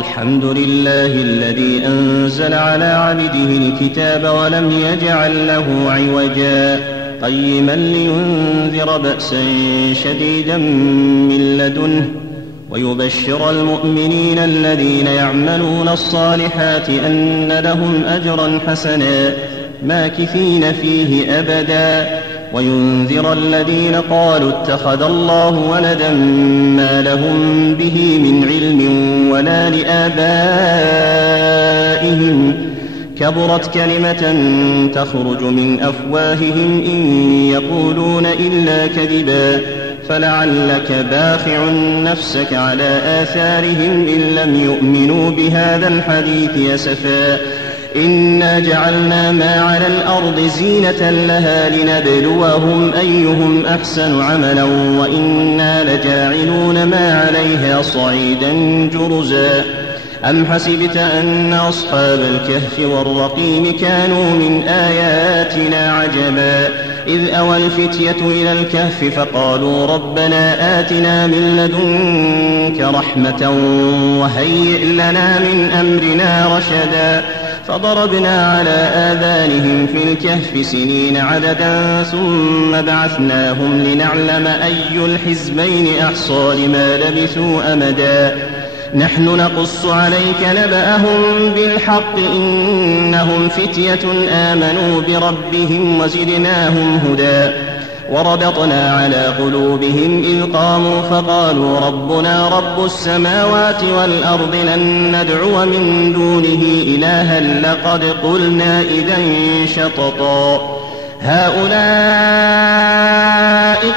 الحمد لله الذي أنزل على عبده الكتاب ولم يجعل له عوجا قيما لينذر بأسا شديدا من لدنه ويبشر المؤمنين الذين يعملون الصالحات أن لهم أجرا حسنا ماكثين فيه أبدا وينذر الذين قالوا اتخذ الله ولدا ما لهم به من علم ولا لآبائهم كبرت كلمة تخرج من أفواههم إن يقولون إلا كذبا فلعلك باخع نفسك على آثارهم إن لم يؤمنوا بهذا الحديث أسفا إنا جعلنا ما على الأرض زينة لها لنبلوهم أيهم أحسن عملا وإنا لجاعلون ما عليها صعيدا جرزا أم حسبت أن أصحاب الكهف والرقيم كانوا من آياتنا عجبا إذ أوى الفتية إلى الكهف فقالوا ربنا آتنا من لدنك رحمة وهيئ لنا من أمرنا رشدا فضربنا على آذانهم في الكهف سنين عددا ثم بعثناهم لنعلم أي الحزبين أحصى لما لبثوا أمدا نحن نقص عليك نبأهم بالحق إنهم فتية آمنوا بربهم وزدناهم هدى وربطنا على قلوبهم إذ قاموا فقالوا ربنا رب السماوات والأرض لن ندعو من دونه إلها لقد قلنا إذا شططا هؤلاء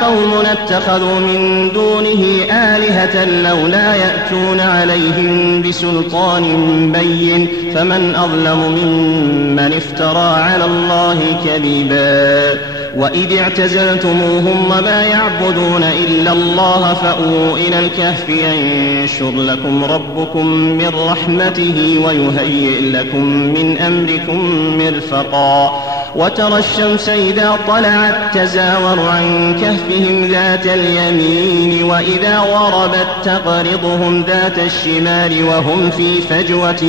قوم اتخذوا من دونه آلهة لولا يأتون عليهم بسلطان بين فمن أظلم ممن افترى على الله كذبا وإذ اعتزلتموهم وما يعبدون إلا الله فأووا إلى الكهف ينشر لكم ربكم من رحمته ويهيئ لكم من أمركم مرفقا وترى الشمس إذا طلعت تزاور عن كهفهم ذات اليمين وإذا غربت تقرضهم ذات الشمال وهم في فجوة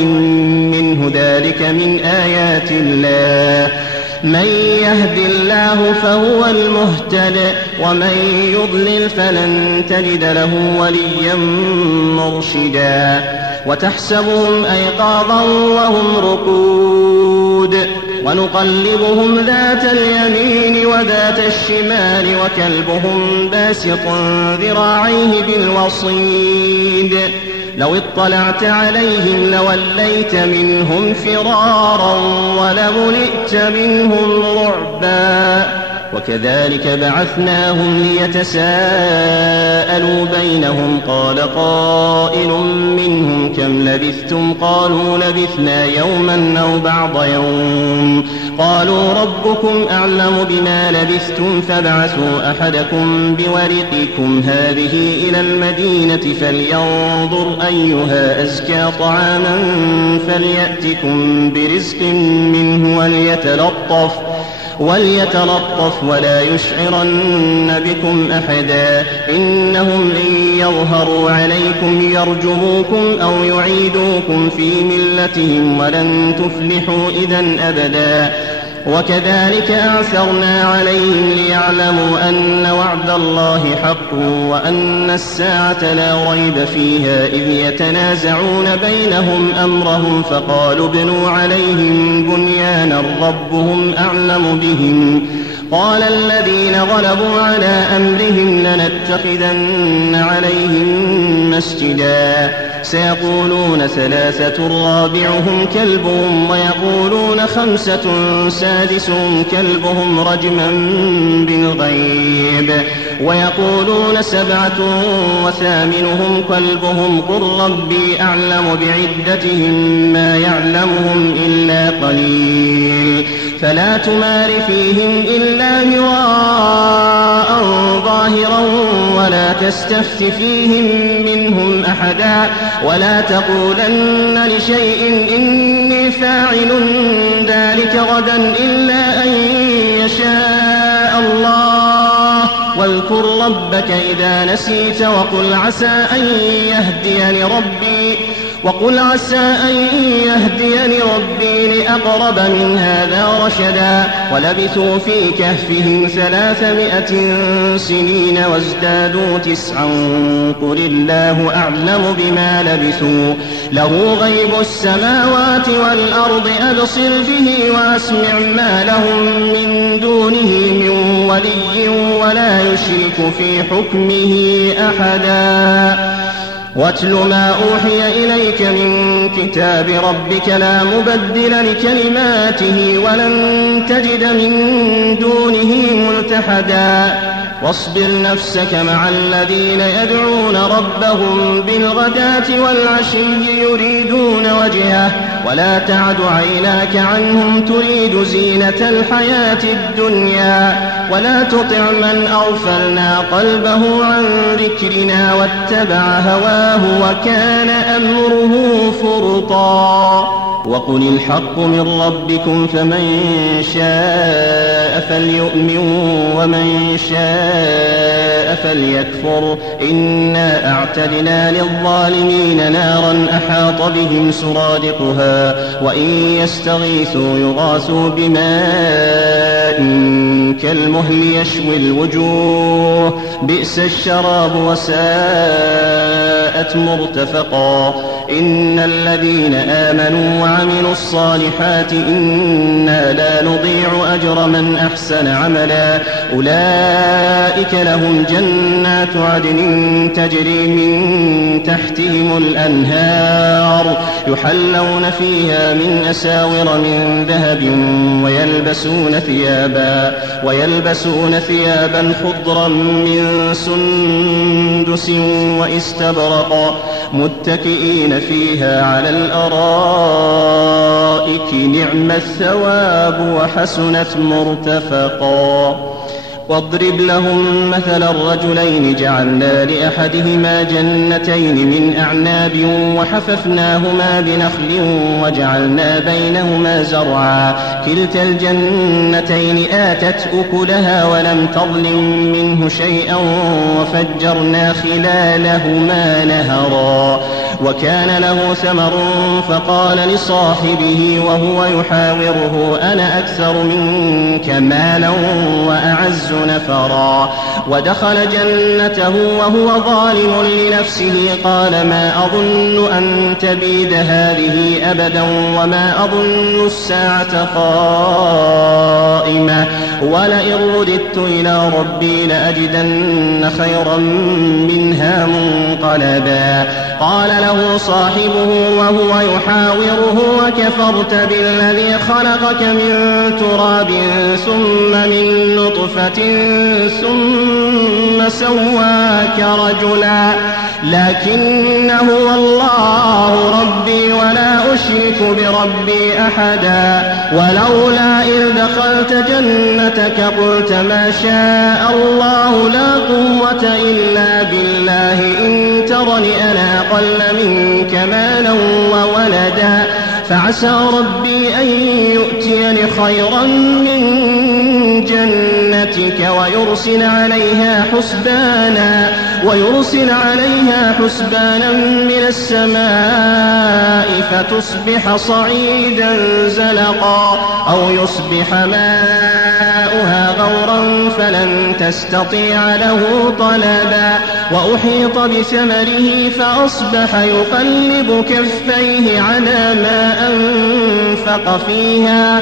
منه ذلك من آيات الله من يهد الله فهو المهتد ومن يضلل فلن تجد له وليا مرشدا وتحسبهم أيقاظا وهم رقود ونقلبهم ذات اليمين وذات الشمال وكلبهم باسط ذراعيه بالوصيد لو اطلعت عليهم لوليت منهم فرارا ولملئت منهم رعبا وكذلك بعثناهم ليتساءلوا بينهم قال قائل منهم كم لبثتم قالوا لبثنا يوما أو بعض يوم قالوا ربكم أعلم بما لبثتم فابعثوا أحدكم بورقكم هذه إلى المدينة فلينظر أيها أزكى طعاما فليأتكم برزق منه وليتلطف ولا يشعرن بكم أحدا إنهم إن يظهروا عليكم يرجموكم أو يعيدوكم في ملتهم ولن تفلحوا إذن أبدا وكذلك أعثرنا عليهم ليعلموا أن وعد الله حق وأن الساعة لا ريب فيها إذ يتنازعون بينهم أمرهم فقالوا ابنوا عليهم بنيانا ربهم أعلم بهم قال الذين غلبوا على أمرهم لنتخذن عليهم مسجدا سيقولون ثلاثة رابعهم كلبهم ويقولون خمسة سادسهم كلبهم رجما بالغيب ويقولون سبعة وثامنهم كلبهم قل ربي أعلم بعدتهم ما يعلمهم إلا قليل فلا تمار فيهم إلا مراء ظاهرا ولا تستفت فيهم منهم أحدا ولا تقولن لشيء إني فاعل ذلك غدا إلا أن يشاء الله واذكر ربك إذا نسيت وقل عسى أن يهديني ربي وقل عسى أن يهديني ربي لأقرب من هذا رشدا ولبثوا في كهفهم 300 سنين وازدادوا 9 قل الله أعلم بما لبثوا له غيب السماوات والأرض أبصر به وأسمع ما لهم من دونه من ولي ولا يشرك في حكمه أحدا واتل ما أوحي إليك من كتاب ربك لا مبدل لكلماته ولن تجد من دونه ملتحدا واصبر نفسك مع الذين يدعون ربهم بالغداة والعشي يريدون وجهه ولا تعد عيناك عنهم تريد زينة الحياة الدنيا ولا تطع من أغفلنا قلبه عن ذكرنا واتبع هواه وكان أمره فرطا وقل الحق من ربكم فمن شاء فليؤمن ومن شاء فليكفر إنا أعتدنا للظالمين نارا أحاط بهم سرادقها وإن يستغيثوا يغاثوا بماء كالمهل يشوي الوجوه بئس الشراب وساءت مرتفقا إن الذين آمنوا وعملوا الصالحات إنا لا نضيع أجر من أحسن عملا أولئك لهم جنات عدن تجري من تحتهم الأنهار يحلون فيها من أساور من ذهب ويلبسون ثيابا خضرا من سندس واستبرق متكئين فيها على الأرائك نعم الثواب وحسنت مرتفقا واضرب لهم مثل الرجلين جعلنا لأحدهما جنتين من أعناب وحففناهما بنخل وجعلنا بينهما زرعا كلتا الجنتين آتت أكلها ولم تظلم منه شيئا وفجرنا خلالهما نهرا وكان له ثمر فقال لصاحبه وهو يحاوره أنا أكثر منك مالا وأعز نفرا ودخل جنته وهو ظالم لنفسه قال ما أظن أن تبيد هذه أبدا وما أظن الساعة قائمة ولئن رددت إلى ربي لأجدن خيرا منها منقلبا قال له صاحبه وهو يحاوره وكفرت بالذي خلقك من تراب ثم من نطفة ثم سواك رجلا لكن هو الله ربي ولا أشرك بربي أحدا ولولا إذ دخلت جنتك قلت ما شاء الله لا قوة إلا بالله إن ترني أنا أقل منك مالا وولدا فعسى ربي أن يؤتيني خيرا من جنتك ويرسل عليها حسبانا من السماء فتصبح صعيدا زلقا أو يصبح ماؤها غورا فلن تستطيع له طلبا وأحيط بثمره فأصبح يقلب كفيه على ما أنفق فيها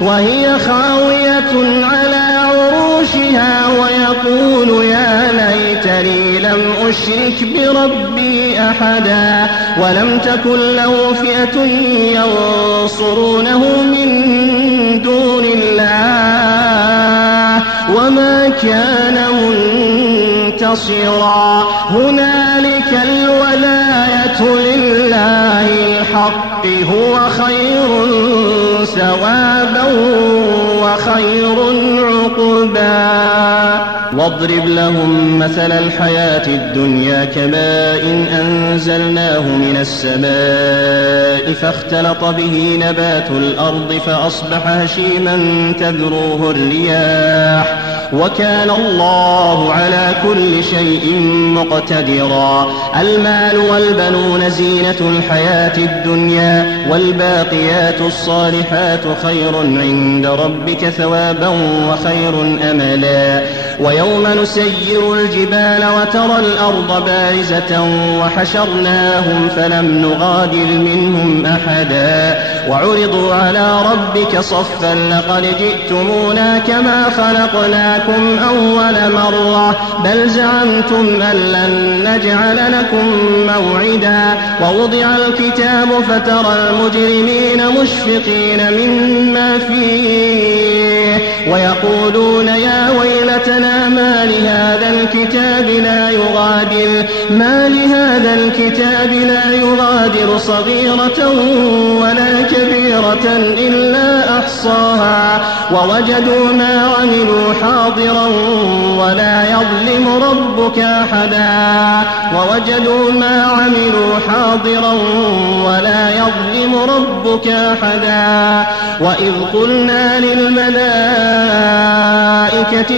وهي خاوية على عروشها ويقول يا ليتني لم أشرك بربي أحدا ولم تكن له فئة ينصرونه من دون الله وما كان منتصرا هنالك الولاية لله الحق هو خير ثوابا وخير عقبا واضرب لهم مثل الحياة الدنيا كماء أنزلناه من السماء فاختلط به نبات الأرض فأصبح هشيما تذروه الرياح وكان الله على كل شيء مقتدرا. المال والبنون زينة الحياة الدنيا، والباقيات الصالحات خير عند ربك ثوابا وخير أملا. ويوم نسير الجبال وترى الأرض بارزة وحشرناهم فلم نغادر منهم أحدا وعرضوا على ربك صفا لقد جئتمونا كما خلقناكم أول مرة بل زعمتم أن لن نجعل لكم موعدا. ووضع الكتاب فترى المجرمين مشفقين مما فيه ويقولون يا ويلتنا ما لهذا الكتاب لا يغادر صغيرة ولا كبيرة إلا أحصاها ووجدوا ما عملوا حاضرا ولا يظلم ربك أحدا. وإذ قلنا للملائكة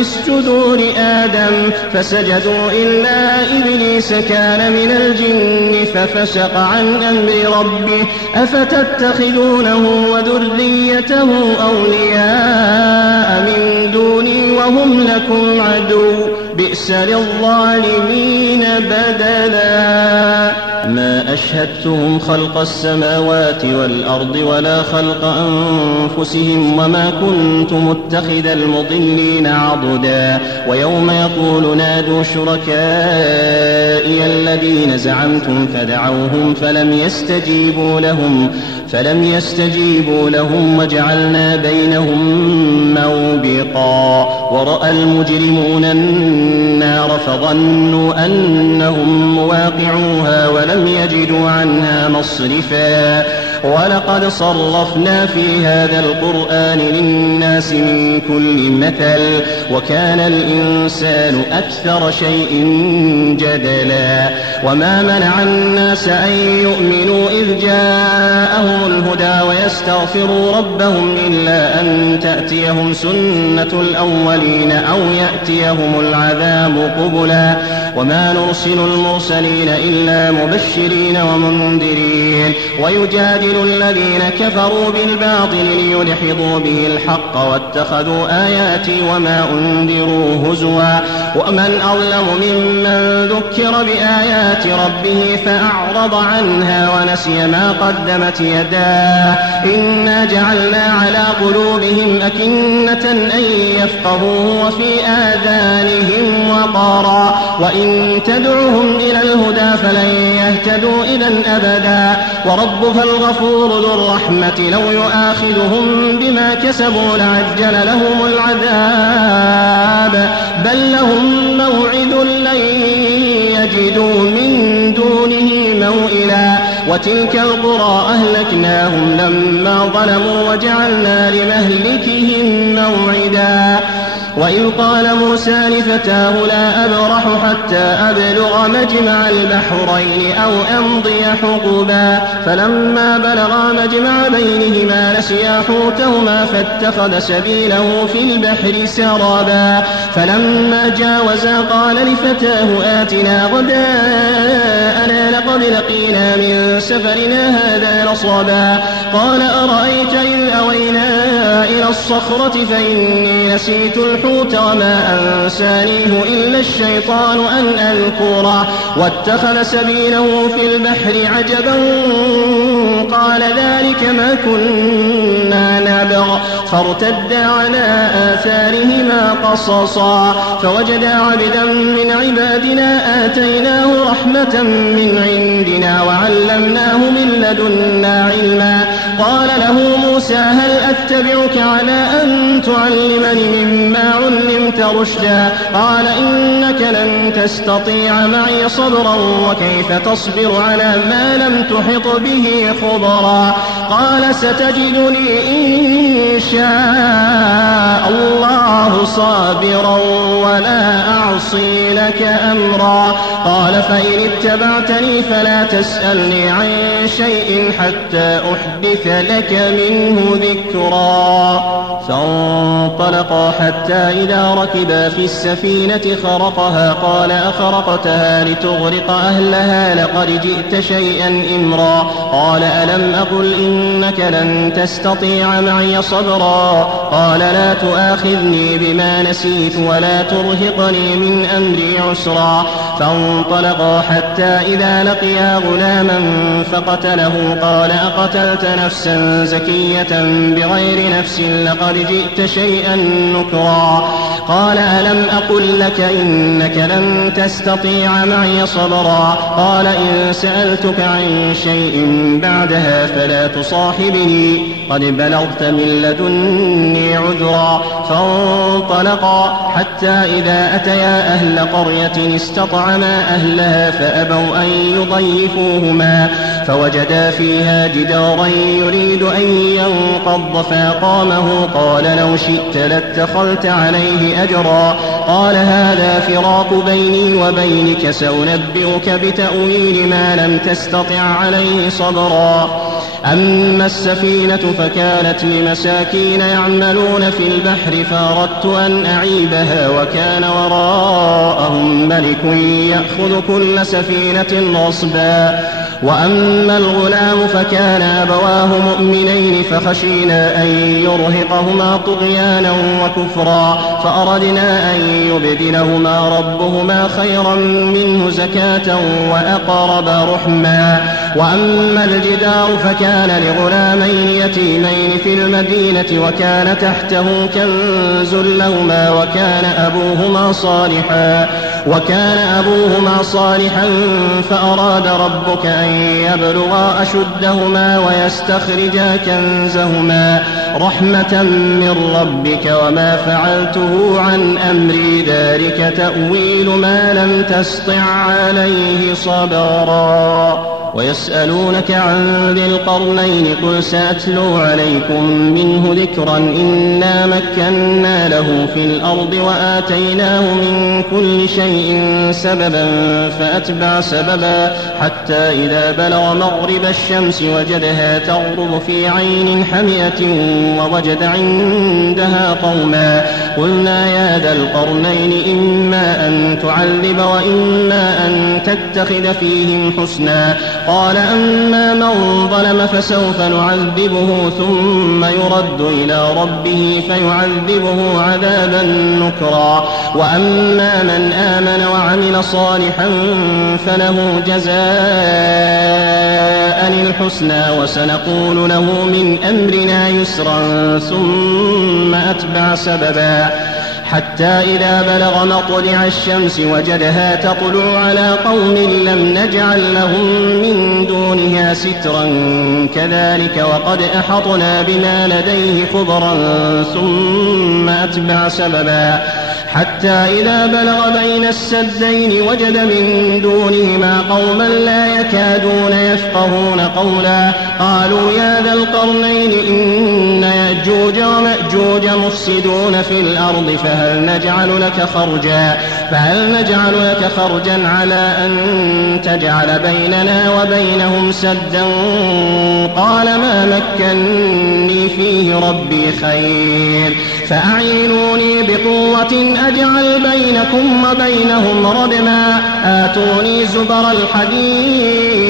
اسجدوا لآدم فسجدوا إلا إبليس كان من الجن ففسق عن أمر ربه أفتتخذونه وذريته أولياء من دوني وهم لكم عدو بئس للظالمين بدلا. ما أشهدتهم خلق السماوات والأرض ولا خلق أنفسهم وما كنت متخذ المضلين عضدا. ويوم يقول نادوا شركائي الذين زعمتم فدعوهم فلم يستجيبوا لهم وجعلنا بينهم موبقا. ورأى المجرمون النار فظنوا أنهم مواقعوها ولم يجدوا عنها مصرفا. ولقد صرفنا في هذا القرآن للناس من كل مثل وكان الإنسان أكثر شيء جدلا. وما منع الناس أن يؤمنوا إذ جاءهم الهدى ويستغفروا ربهم إلا أن تأتيهم سنة الأولين أو يأتيهم العذاب قبلا. وما نرسل المرسلين إلا مبشرين ومنذرين ويجادل الذين كفروا بالباطل ليدحضوا به الحق واتخذوا آياتي وما أنذروا هزوا. ومن أظلم ممن ذكر بآيات ربه فأعرض عنها ونسي ما قدمت يداه إنا جعلنا على قلوبهم أكنة أن يفقهوه وفي آذانهم وقرا وإن تدعهم إلى الهدى فلن يهتدوا إذن أبدا. وربك الغفور ذو الرحمة لو يؤاخذهم بما كسبوا لعجل لهم العذاب بل لهم موعد لن يجدوا من دونه موئلا. وتلك القرى أهلكناهم لما ظلموا وجعلنا لمهلكهم موعدا. وإذ قال موسى لفتاه لا أبرح حتى أبلغ مجمع البحرين أو أمضي حقبا فلما بلغا مجمع بينهما نسيا حوتهما فاتخذ سبيله في البحر سرابا. فلما جاوزا قال لفتاه آتنا غداءنا لقد لقينا من سفرنا هذا نصبا. قال أرأيت إذ أوينا إلى الصخرة فإني نسيت الحوت وما أنسانيه إلا الشيطان أن أذكره واتخذ سبيله في البحر عجبا قال ذلك ما كنا نبغ فارتدا على آثارهما قصصا. فوجدا عبدا من عبادنا آتيناه رحمة من عندنا وعلمناه من لدنا علما. قال له موسى هل أتبعك على أن تعلمني مما علمت رشدا. قال إنك لن تستطيع معي صبرا وكيف تصبر على ما لم تحط به خبرا قال ستجدني إن شاء الله صابرا ولا أعصي لك أمرا قال فإن اتبعتني فلا تسألني عن شيء حتى أحدث لك منه ذكرا فانطلقا حتى إذا ركبا في السفينة خرقها قال أخرقتها لتغرق أهلها لقد جئت شيئا إمرا قال ألم أقل إنك لن تستطيع معي صبرا قال لا تؤاخذني بما نسيت ولا ترهقني من أمري عسرا فانطلقا حتى إذا لقيا غلاما فقتله قال أقتلت نفسا زكية بغير نفس لقد جئت شيئا نكرا قال ألم أقل لك إنك لن تستطيع معي صبرا قال إن سألتك عن شيء بعدها فلا تصاحبني قد بلغت من لدني عذرا فانطلقا حتى إذا أتيا أهل قرية استطعما أهلها فأبوا أن يضيفوهما فوجدا فيها جدارا يريد أن ينقض فأقامه قال لو شئت لاتخذت عليه أجرا قال هذا فراق بيني وبينك سأنبئك بتأويل ما لم تستطع عليه صبرا أما السفينة فكانت لمساكين يعملون في البحر فأردت أن أعيبها وكان وراءهم ملك يأخذ كل سفينة غصبا وأما الغلام فكان أبواه مؤمنين فخشينا أن يرهقهما طغيانا وكفرا فأردنا أن يبدلهما ربهما خيرا منه زكاة وأقرب رحما وأما الجدار فكان لغلامين يتيمين في المدينة وكان تحته كنز لهما وكان أبوهما صالحا فأراد ربك أن يبلغا أشدهما ويستخرجا كنزهما رحمة من ربك وما فعلته عن أمري ذلك تأويل ما لم تسطع عليه صبرا ويسألونك عن ذي القرنين قل سأتلو عليكم منه ذكرا إنا مكنا له في الأرض وآتيناه من كل شيء سببا فأتبع سببا حتى إذا بلغ مغرب الشمس وجدها تغرب في عين حمية ووجد عندها قوما قلنا يا ذا القرنين إما أن تعذب وإما أن تتخذ فيهم حسنا قال أما من ظلم فسوف نعذبه ثم يرد إلى ربه فيعذبه عذابا نكرا وأما من آمن وعمل صالحا فله جزاء الحسنى وسنقول له من أمرنا يسرا ثم أتبع سببا حتى إذا بلغ مطلع الشمس وجدها تطلع على قوم لم نجعل لهم من دونها سترا كذلك وقد أحطنا بما لديه خبرا ثم أتبع سببا حتى إذا بلغ بين السدين وجد من دونهما قوما لا يكادون يفقهون قولا قالوا يا ذا القرنين إن يأجوج ومأجوج مفسدون في الأرض فهل نجعل لك خرجا على أن تجعل بيننا وبينهم سدا قال ما مكني فيه ربي خير فأعينوني بقوة أجعل بينكم وبينهم ردما آتوني زبر الحديد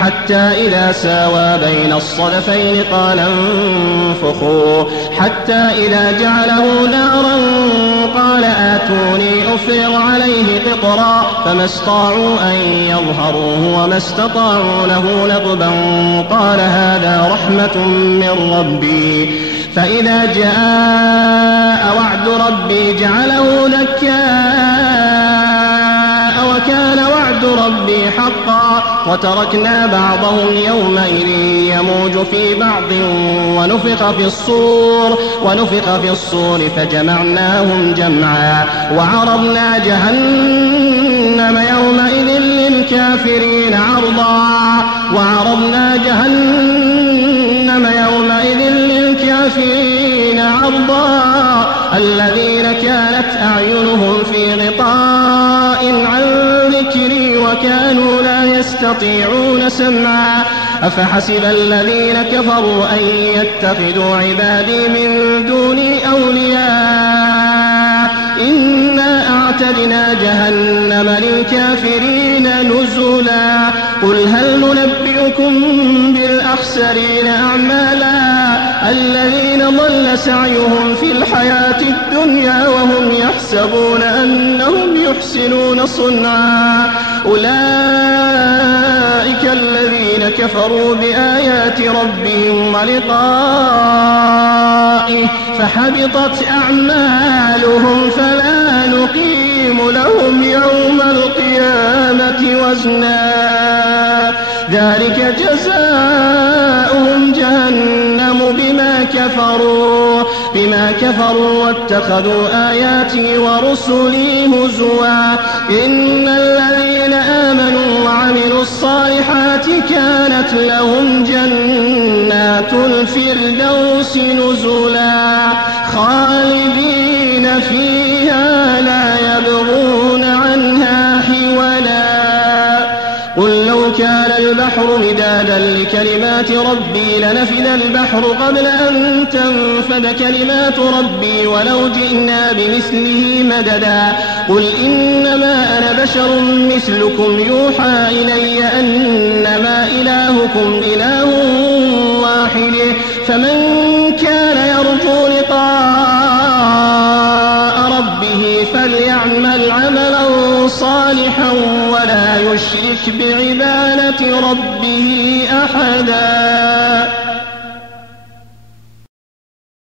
حتى إذا ساوى بين الصدفين قال انفخوا حتى إذا جعله نارا قال آتوني أفرغ عليه قطرا فما استطاعوا أن يظهروه وما استطاعوا له نقبا قال هذا رحمة من ربي فإذا جاء وعد ربي جعله دكاء وكان وعد ربي حقا وتركنا بعضهم يومئذ يموج في بعض ونفخ في الصور فجمعناهم جمعا وعرضنا جهنم للكافرين عرضا وعرضنا جهنم يومئذ للكافرين عرضا الذين كانت أعينهم في غطاء عن ذكري وكانوا لا يستطيعون سمعا أفحسب الذين كفروا أن يتخذوا عبادي من دوني أولياء إنا أعتدنا جهنم للكافرين نزلا قل هل ننبئكم بالأخسرين أعمالا الذين ضل سعيهم في الحياة الدنيا وهم يحسبون أنهم يحسنون صنعا أولئك الذين كفروا بآيات ربهم ولقائه فحبطت أعمالهم فلا نقيم لهم يوم القيامة وزنا ذلك جزاؤهم جهنم بما كفروا واتخذوا آياتي ورسلي هزوا إن الذين آمنوا وعملوا الصالحات كانت لهم جنات الفردوس نزلا خالدين فيها لا يبغون عنها حولا قل لو كان البحر مدادا لكلمات ربي لنفد البحر قبل أن تنفد كلمات ربي ولو جئنا بمثله مددا قل إنما أنا بشر مثلكم يوحى إلي أنما إلهكم إله واحد فمن كان يرجو لقاء ربه فليعمل عملا صالحا ولا يشرك بعبادة ربه أحدا.